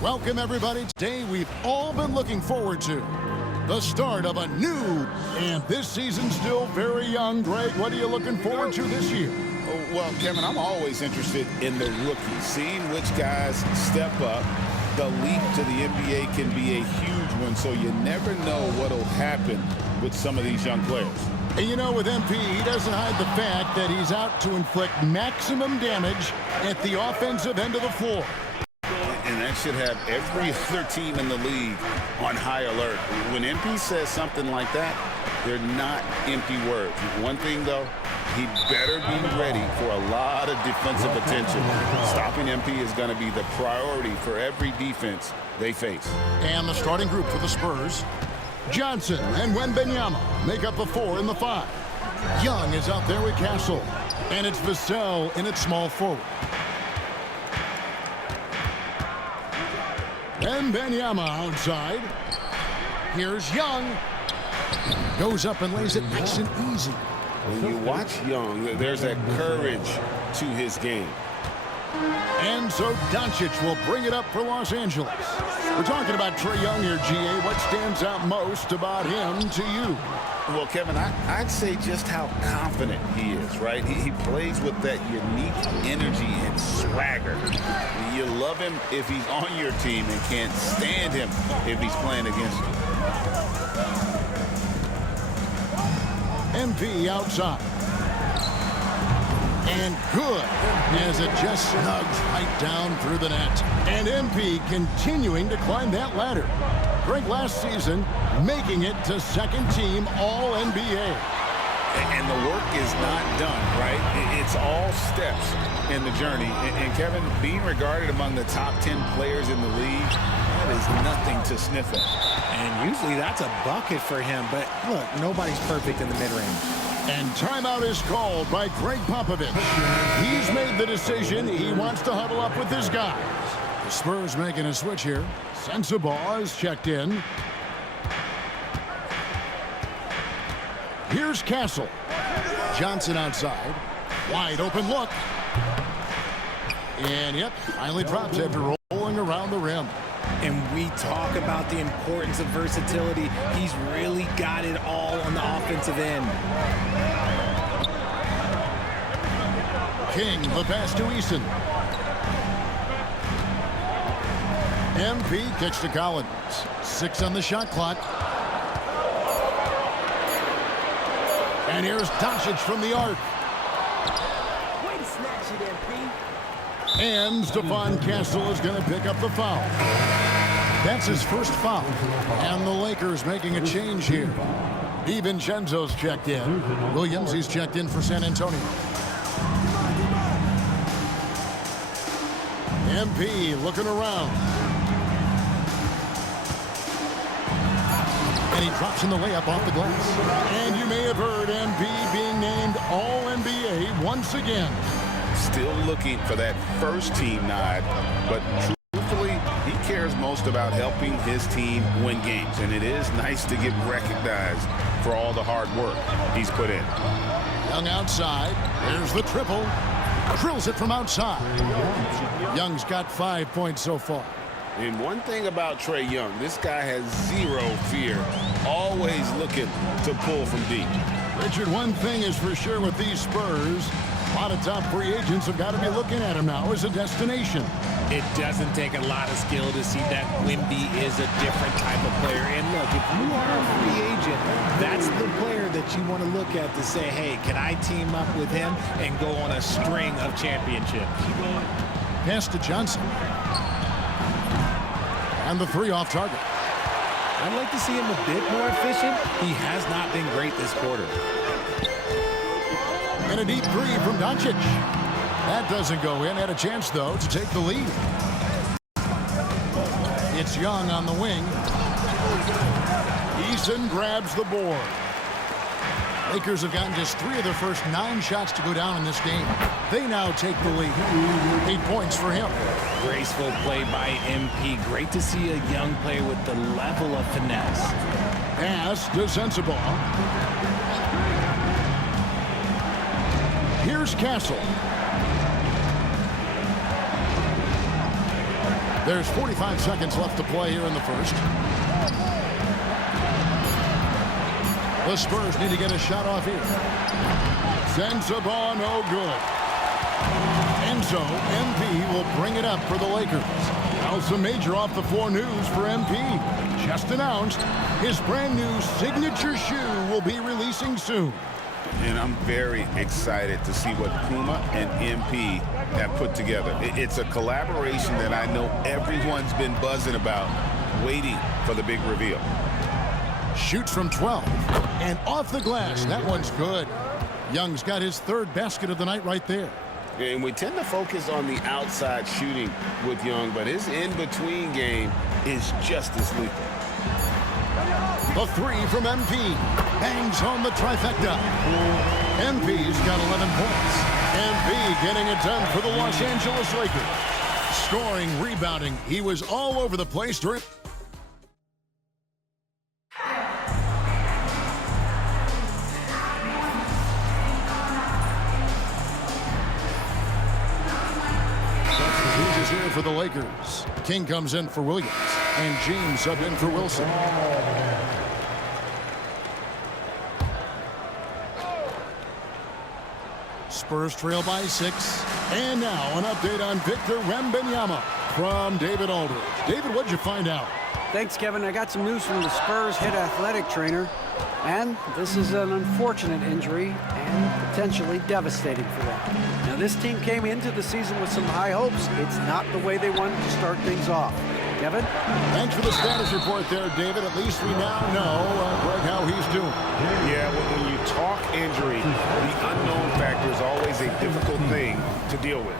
Welcome, everybody. Today we've all been looking forward to the start of a new, and this season's still very young. Greg, what are you looking forward to this year? Well, Kevin, I'm always interested in the rookies, seeing which guys step up. The leap to the NBA can be a huge one, so you never know what will happen with some of these young players. And you know, with MP, he doesn't hide the fact that he's out to inflict maximum damage at the offensive end of the floor. And that should have every other team in the league on high alert. When MP says something like that, they're not empty words. One thing, though, he better be ready for a lot of defensive attention. Stopping MP is going to be the priority for every defense they face. And the starting group for the Spurs, Johnson and Wembanyama make up the 4 and the 5. Young is out there with Castle, and it's Vassell in its small forward. Wembanyama outside. Here's Young. Goes up and lays it nice and easy. When you watch Young, there's that courage to his game. And so Doncic will bring it up for Los Angeles. We're talking about Trae Young here, GA. What stands out most about him to you? Well, Kevin, I'd say just how confident he is, right? He plays with that unique energy and swagger. You love him if he's on your team and can't stand him if he's playing against you. MP outside. And good, as it just snugs right down through the net. And MP continuing to climb that ladder. Greg, last season, making it to second-team All-NBA. And the work is not done, right? It's all steps in the journey. And Kevin, being regarded among the top 10 players in the league, that is nothing to sniff at. And usually that's a bucket for him. But look, nobody's perfect in the mid-range. And timeout is called by Greg Popovich. He's made the decision. He wants to huddle up with his guys. The Spurs making a switch here. Sensabaugh is checked in. Here's Castle. Johnson outside. Wide open look. And yep, finally drops after rolling around the rim. And we talk about the importance of versatility. He's really got it all on the offensive end. King, the pass to Eason. MP kicks to Collins. 6 on the shot clock. And here's Doncic from the arc. Way to snatch it, MP. And Stephon Castle is going to pick up the foul. That's his first foul. And the Lakers making a change here. DiVincenzo's checked in. Williams, he's checked in for San Antonio. MP looking around. And he drops in the layup off the glass. And you may have heard MP being named All-NBA once again. Still looking for that first team nod, but truthfully, he cares most about helping his team win games. And it is nice to get recognized for all the hard work he's put in. Young outside. There's the triple. Drills it from outside. Young's got 5 points so far. And one thing about Trae Young, this guy has zero fear, always looking to pull from deep. Richard, one thing is for sure with these Spurs, a lot of top free agents have got to be looking at him now as a destination. It doesn't take a lot of skill to see that Wemby is a different type of player. And look, if you are a free agent, that's the player that you want to look at to say, hey, can I team up with him and go on a string of championships? Pass to Johnson. And the 3 off target. I'd like to see him a bit more efficient. He has not been great this quarter. And a deep 3 from Doncic. That doesn't go in. Had a chance, though, to take the lead. It's Young on the wing. Eason grabs the board. Lakers have gotten just 3 of their first 9 shots to go down in this game. They now take the lead. 8 points for him. Graceful play by MP. Great to see a young player with the level of finesse. Pass to Sensabaugh. Here's Castle. There's 45 seconds left to play here in the first. The Spurs need to get a shot off here. Sends the ball, no good. And so MP will bring it up for the Lakers. Now some major off the floor news for MP. Just announced his brand new signature shoe will be releasing soon. And I'm very excited to see what Puma and MP have put together. It's a collaboration that I know everyone's been buzzing about, waiting for the big reveal. Shoots from 12 and off the glass. That one's good. Young's got his third basket of the night right there. And we tend to focus on the outside shooting with Young, but his in-between game is just as lethal. The three from MP. Bangs on the trifecta. MP's got 11 points. MP getting it done for the Los Angeles Lakers. Scoring, rebounding. He was all over the place during... Substitutes here for the Lakers. King comes in for Williams. And James subbed in for Wilson. Spurs trail by 6. And now an update on Victor Wembanyama from David Aldridge. David, what'd you find out? Thanks, Kevin. I got some news from the Spurs head athletic trainer. And this is an unfortunate injury and potentially devastating for them. Now, this team came into the season with some high hopes. It's not the way they wanted to start things off. Kevin? Thanks for the status report there, David. At least we now know, Greg, how he's doing. Yeah, when you talk injury, the unknown factor is always a difficult thing to deal with.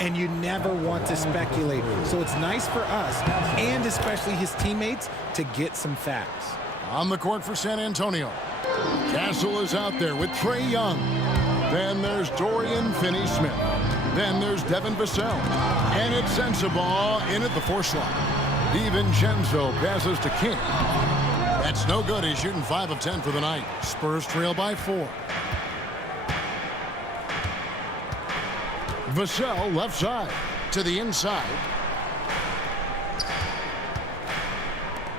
And you never want to speculate. So it's nice for us, and especially his teammates, to get some facts. On the court for San Antonio. Castle is out there with Trae Young. Then there's Dorian Finney-Smith. Then there's Devin Vassell. And it's Sensabaugh in at the 4 slot. DiVincenzo passes to King. That's no good. He's shooting 5 of 10 for the night. Spurs trail by 4. Vassell left side to the inside.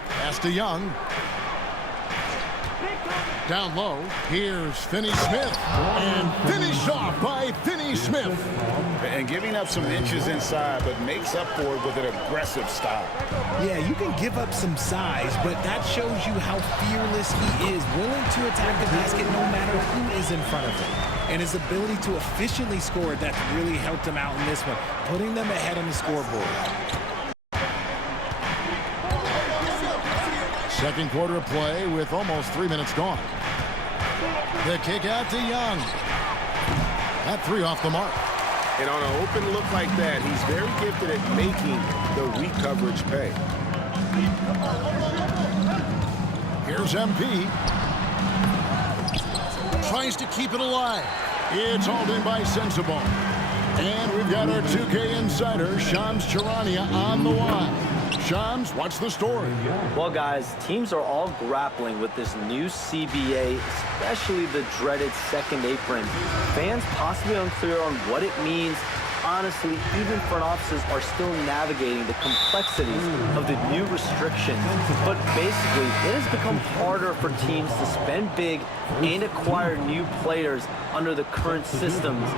Pass to Young. Down low, here's Finney-Smith, and finished off by Finney-Smith. And giving up some inches inside, but makes up for it with an aggressive style. Yeah, you can give up some size, but that shows you how fearless he is, willing to attack the basket no matter who is in front of him. And his ability to efficiently score, that's really helped him out in this one, putting them ahead on the scoreboard. Second quarter of play with almost 3 minutes gone. The kick out to Young. That 3 off the mark. And on an open look like that, he's very gifted at making the weak coverage pay. Here's MP. Tries to keep it alive. It's hauled in by Sensabaugh. And we've got our 2K insider, Shams Charania, on the line. Shams, what's the story? Well, guys, teams are all grappling with this new CBA, especially the dreaded second apron. Fans possibly unclear on what it means. Honestly, even front offices are still navigating the complexities of the new restrictions. But basically, it has become harder for teams to spend big and acquire new players under the current systems.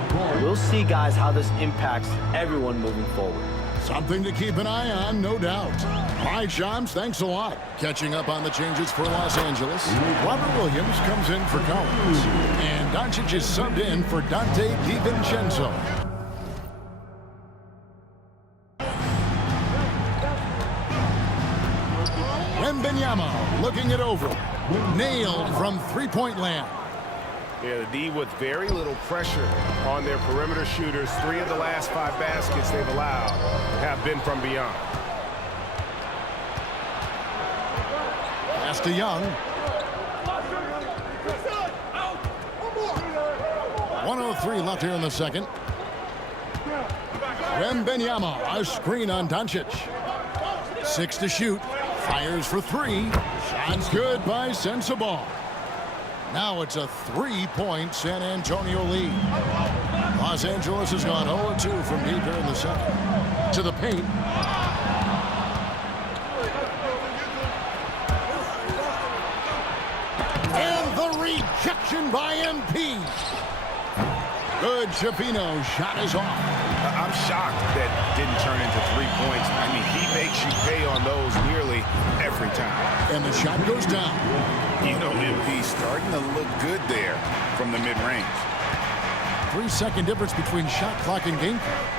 We'll see, guys, how this impacts everyone moving forward. Something to keep an eye on, no doubt. All right, Shams, thanks a lot. Catching up on the changes for Los Angeles. Robert Williams comes in for Collins. And Doncic is subbed in for Dante DiVincenzo. Wembanyama looking it over. Nailed from three-point land. Yeah, the D with very little pressure on their perimeter shooters. 3 of the last 5 baskets they've allowed have been from beyond. Pass to Young. 1:03 left here in the second. Wembanyama, a screen on Doncic. 6 to shoot. Fires for 3. Shot's good by Sensabaugh. Now it's a 3-point San Antonio lead. Los Angeles has gone 0-2 from deep here in the second. To the paint. Connection by MP. Good Chipino. Shot is off. I'm shocked that didn't turn into 3 points. I mean, he makes you pay on those nearly every time. And the shot goes down. You know, MP starting to look good there from the mid-range. 3-second difference between shot clock and game clock.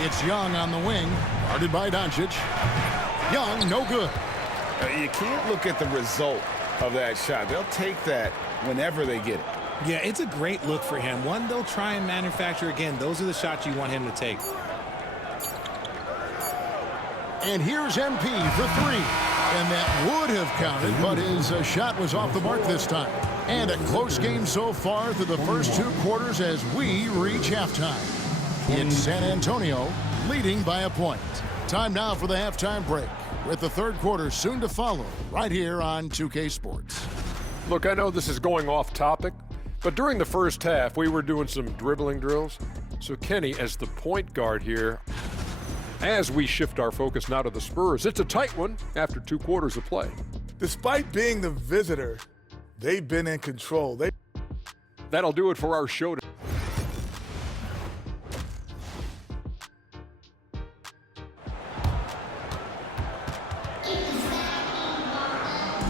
It's Young on the wing, guarded by Doncic. Young, no good. You can't look at the result of that shot. They'll take that whenever they get it. Yeah, it's a great look for him. One, they'll try and manufacture again. Those are the shots you want him to take. And here's MP for three. And that would have counted, but his shot was off the mark this time. And a close game so far through the first 2 quarters as we reach halftime. It's San Antonio leading by a point. Time now for the halftime break, with the third quarter soon to follow right here on 2K Sports. Look, I know this is going off topic, but during the first half, we were doing some dribbling drills. So Kenny, as the point guard here, as we shift our focus now to the Spurs, it's a tight one after 2 quarters of play. Despite being the visitor, they've been in control. That'll do it for our show today.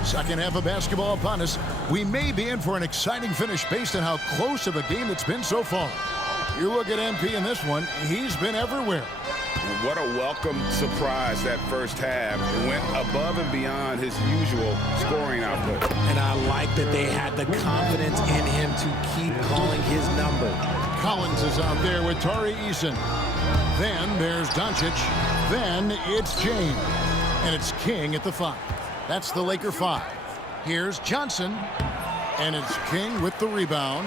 Second half of basketball upon us. We may be in for an exciting finish based on how close of a game it's been so far. You look at MP in this one, he's been everywhere. What a welcome surprise that first half. It went above and beyond his usual scoring output. And I like that they had the confidence in him to keep calling his number. Collins is out there with Tari Eason. Then there's Doncic. Then it's James. And it's King at the 5. That's the Laker 5. Here's Johnson. And it's King with the rebound.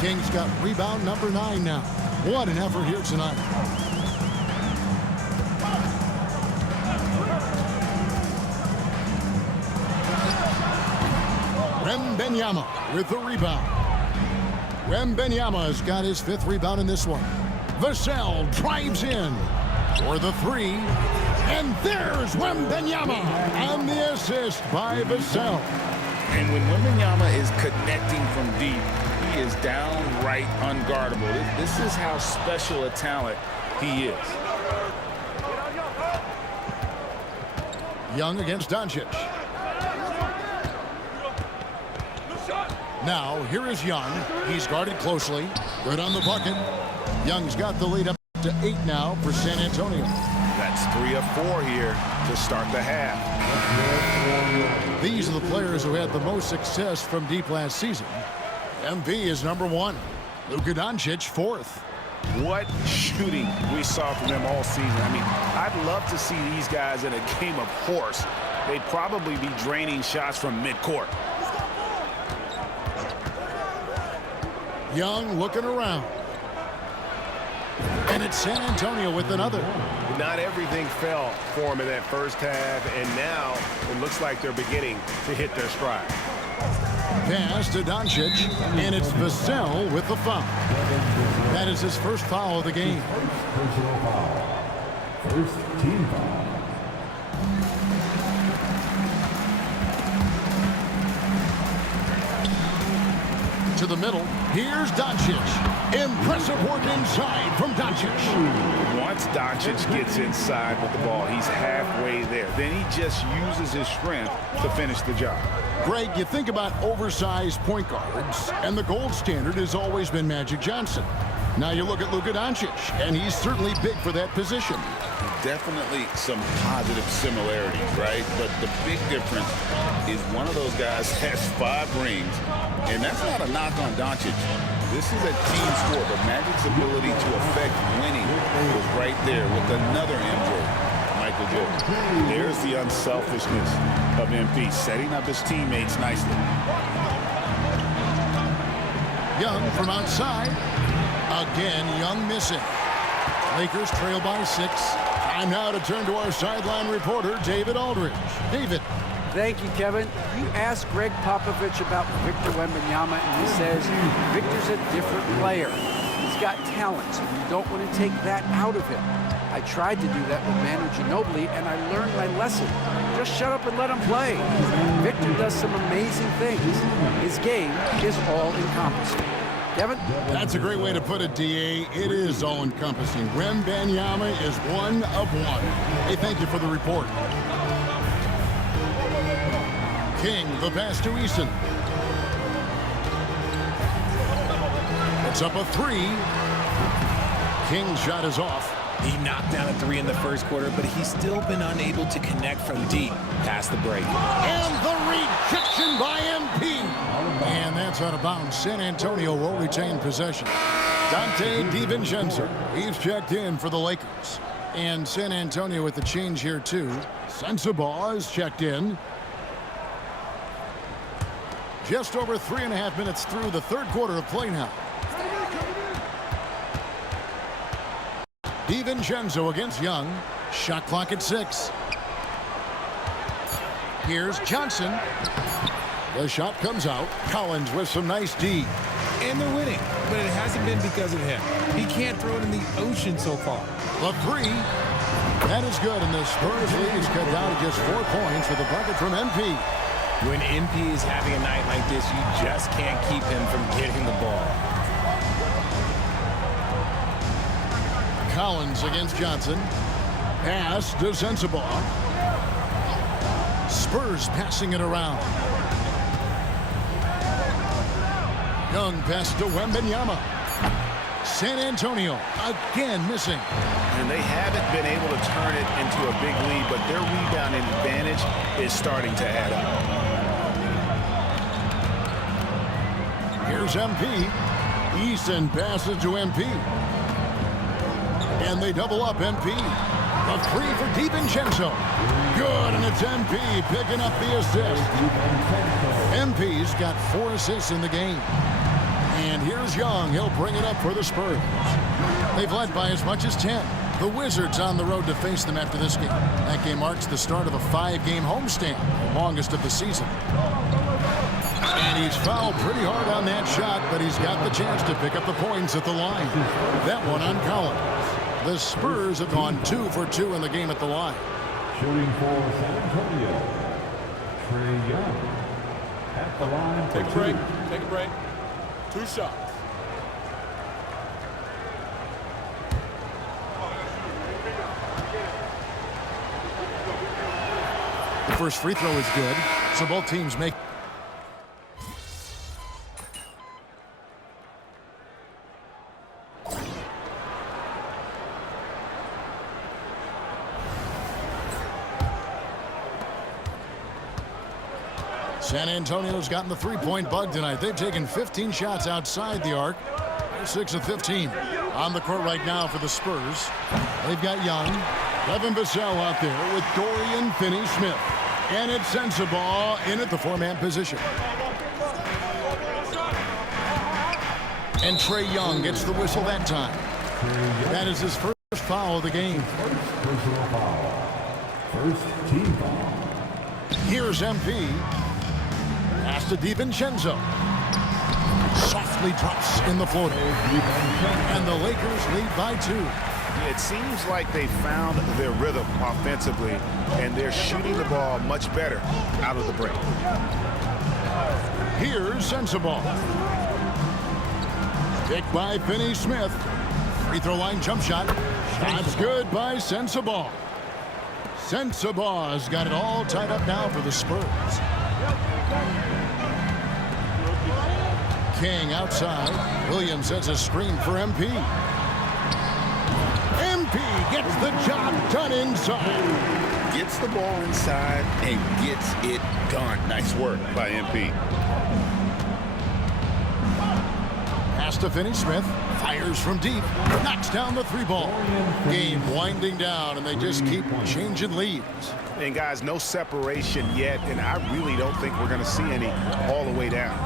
King's got rebound number 9 now. What an effort here tonight. Wembanyama with the rebound. Wembanyama's got his 5th rebound in this one. Vassell drives in for the 3. And there's Wembanyama on the assist by Vassell. And when Wembanyama is connecting from deep, he is downright unguardable. This is how special a talent he is. Young against Doncic. Now, here is Young. He's guarded closely. Good on the bucket. Young's got the lead up to 8 now for San Antonio. That's 3 of 4 here to start the half. These are the players who had the most success from deep last season. MP is number 1. Luka Doncic 4th. What shooting we saw from them all season. I mean, I'd love to see these guys in a game of horse. They'd probably be draining shots from midcourt. Young looking around. And it's San Antonio with another. Not everything fell for them in that first half, and now it looks like they're beginning to hit their stride. Pass to Doncic, and it's Vassell with the foul. That is his first foul of the game. First team foul. To the middle, here's Doncic. Impressive work inside from Doncic. Once Doncic gets inside with the ball, he's halfway there. Then he just uses his strength to finish the job. Greg, you think about oversized point guards, and the gold standard has always been Magic Johnson. Now you look at Luka Doncic, and he's certainly big for that position. Definitely some positive similarities, right? But the big difference is one of those guys has 5 rings, and that's not a knock on Doncic. This is a team sport, but Magic's ability to affect winning was right there with another MJ, Michael Jordan. There's the unselfishness of MP, setting up his teammates nicely. Young from outside. Again, Young missing. Lakers trail by 6. Time now to turn to our sideline reporter, David Aldridge. David. Thank you, Kevin. You asked Greg Popovich about Victor Wembanyama, and he says Victor's a different player. He's got talent, so you don't want to take that out of him. I tried to do that with Manu Ginobili, and I learned my lesson. Just shut up and let him play. Victor does some amazing things. His game is all-encompassing. Kevin? That's a great way to put it, D.A. It is all-encompassing. Wembanyama is one of one. Hey, thank you for the report. King, the pass to Eason. It's up a three. King's shot is off. He knocked down a three in the first quarter, but he's still been unable to connect from deep past the break. And the rejection by MP. And that's out of bounds. San Antonio will retain possession. Dante DiVincenzo. He's checked in for the Lakers. And San Antonio with the change here, too. Sensabaugh is checked in. Just over 3.5 minutes through the third quarter of play now. DiVincenzo against Young. Shot clock at 6. Here's Johnson. The shot comes out. Collins with some nice D. And they're winning, but it hasn't been because of him. He can't throw it in the ocean so far. The three. That is good, and the Spurs lead is cut down to just 4 points with a bucket from MP. When MP is having a night like this, you just can't keep him from getting the ball. Collins against Johnson. Pass to Sensabaugh. Spurs passing it around. Young pass to Wembanyama. San Antonio again missing. And they haven't been able to turn it into a big lead, but their rebounding advantage is starting to add up. Here's MP. Eason passes to MP. And they double up MP. A three for DiVincenzo. Good, and it's MP picking up the assist. MP's got 4 assists in the game. And here's Young. He'll bring it up for the Spurs. They've led by as much as 10. The Wizards on the road to face them after this game. That game marks the start of a 5-game homestand, the longest of the season. And he's fouled pretty hard on that shot, but he's got the chance to pick up the points at the line. That one on Collins. The Spurs have gone 2 for 2 in the game at the line. Shooting for San Antonio, Trae Young at the line. Take a break. Take a break. 2 shots. The first free throw is good, so both teams make. San Antonio's gotten the three-point bug tonight. They've taken 15 shots outside the arc. They're 6 of 15. On the court right now for the Spurs. They've got Young. Devin Vassell out there with Dorian Finney-Smith. And it's Sensabaugh in at the 4-man position. And Trae Young gets the whistle that time. That is his first foul of the game. Personal foul. First team foul. Here's MP. Pass to DiVincenzo. Softly drops in the floater. And the Lakers lead by 2. It seems like they found their rhythm offensively, and they're shooting the ball much better out of the break. Here's Sensabaugh. Picked by Finney-Smith. Free throw line jump shot. Shot's good by Sensabaugh. Sensabaugh's got it all tied up now for the Spurs. King outside. Williams sets a screen for MP. MP gets the job done inside. Gets the ball inside and gets it done. Nice work by MP. Pass to Finney-Smith. Fires from deep. Knocks down the 3-ball. Game winding down, and they just keep changing leads. And guys, no separation yet, and I really don't think we're going to see any all the way down.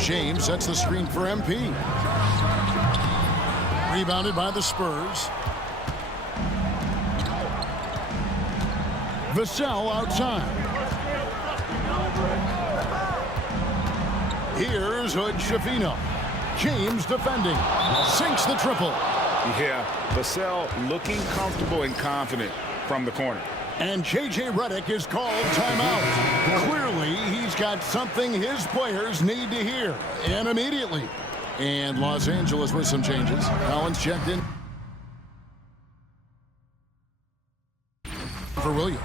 James sets the screen for MP. Rebounded by the Spurs. Vassell outside. Here's Hood Schifino. James defending. Sinks the triple. Yeah, Vassell looking comfortable and confident from the corner. And J.J. Redick is called timeout. Clearly, he's got something his players need to hear, and immediately. And Los Angeles with some changes. Collins checked in for Williams.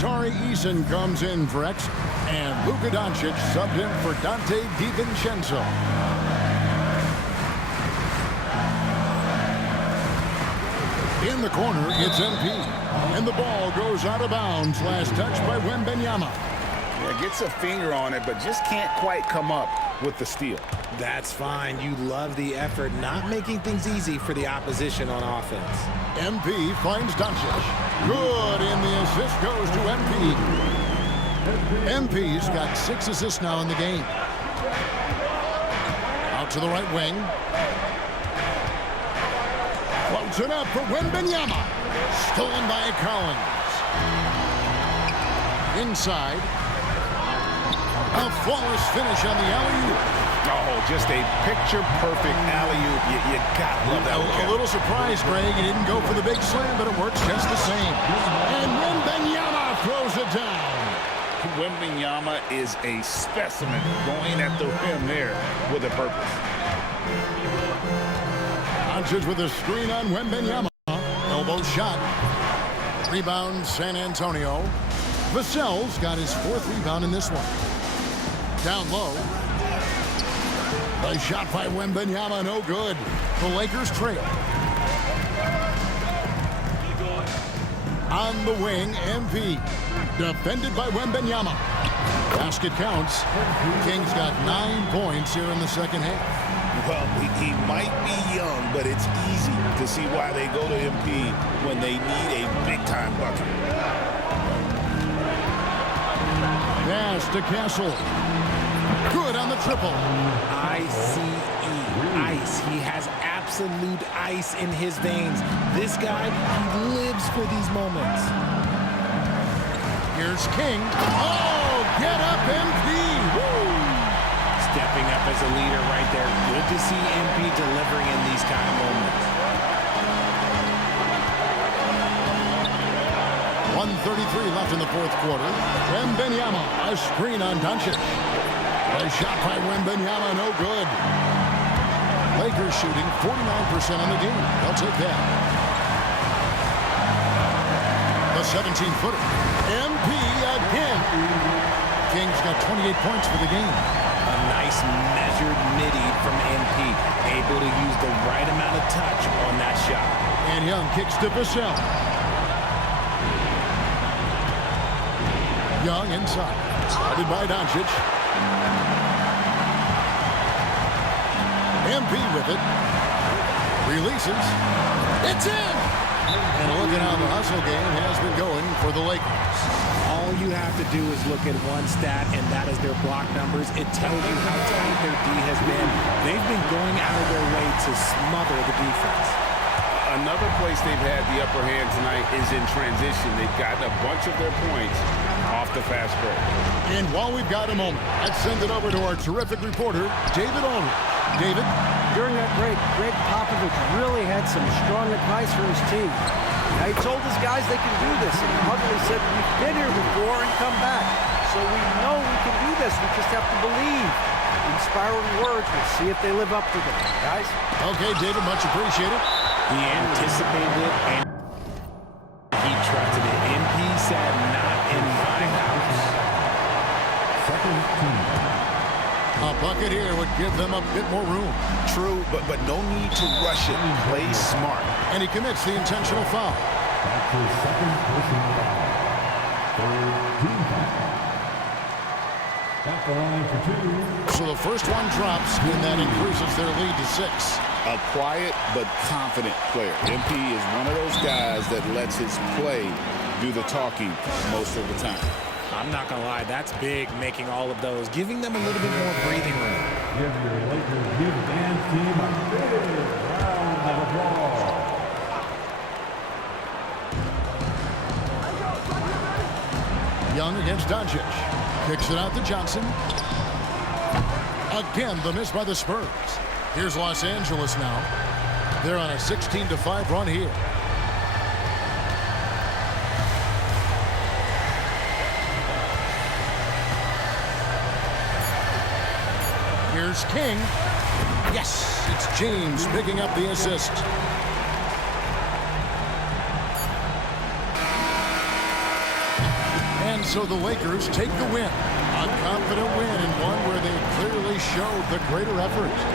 Tari Eason comes in for X. And Luka Doncic subbed in for Dante DiVincenzo. In the corner, it's MP. And the ball goes out of bounds. Last touch by Wembanyama. Yeah, gets a finger on it, but just can't quite come up with the steal. That's fine. You love the effort, not making things easy for the opposition on offense. MP finds Doncic. Good, and the assist goes to MP. MP's got 6 assists now in the game. Out to the right wing. Floats it up for Wembanyama. Stolen by Collins. Inside. A flawless finish on the alley-oop. Oh, just a picture-perfect alley-oop. You gotta love that one. A little surprised, Greg. He didn't go for the big slam, but it works just the same. And Wembanyama throws it down. Wembanyama is a specimen going at the rim there with a purpose. Doncic with a screen on Wembanyama. Elbow shot. Rebound, San Antonio. Vassell's got his 4th rebound in this one. Down low. The shot by Wembanyama, no good. The Lakers trail. On the wing, MP. Defended by Wembanyama. Basket counts. Kings got 9 points here in the second half. Well, he might be young, but it's easy to see why they go to MP when they need a big-time bucket. Pass to Castle. Good on the triple. ICE. Ice. He has absolute ice in his veins. This guy, he lives for these moments. Here's King. Oh, get up, MP. Woo! Stepping up as a leader right there. Good to see MP delivering in these kind of moments. 1:33 left in the 4th quarter. Wembanyama, a screen on Doncic. A shot by Wembanyama, no good. Lakers shooting 49% on the game. They'll take that. The 17-footer. MP again. Kings got 28 points for the game. A nice measured midi from MP. Able to use the right amount of touch on that shot. And Young kicks to Vassell. Young inside. Guarded by Doncic. MP with it. Releases. It's in! And look at how the hustle game has been going for the Lakers. All you have to do is look at one stat, and that is their block numbers. It tells you how tight their D has been. They've been going out of their way to smother the defense. Another place they've had the upper hand tonight is in transition. They've gotten a bunch of their points off the fast break. And while we've got a moment, let's send it over to our terrific reporter, David Aldridge. David? During that break, Greg Popovich really had some strong advice for his team. Now, he told his guys they can do this, and Huggley said, we've been here before and come back. So we know we can do this. We just have to believe. Inspiring words. We'll see if they live up to them. Guys? Okay, David, much appreciated. He anticipated it, and he trusted it. MP said, not in my house. Second team. A bucket here would give them a bit more room. True, but no need to rush it. Play smart. And he commits the intentional foul. That's his second personal foul. Third team foul. At the line for 2. So the first one drops, and that increases their lead to 6. A quiet but confident player. MP is one of those guys that lets his play do the talking most of the time. I'm not going to lie, that's big, making all of those, giving them a little bit more breathing room. Give your Lakers big dance team a big round of applause. Young against Doncic. Kicks it out to Johnson. Again, the miss by the Spurs. Here's Los Angeles now. They're on a 16-5 run here. Here's King. Yes, it's James picking up the assist. And so the Lakers take the win. A confident win and one where they clearly showed the greater effort.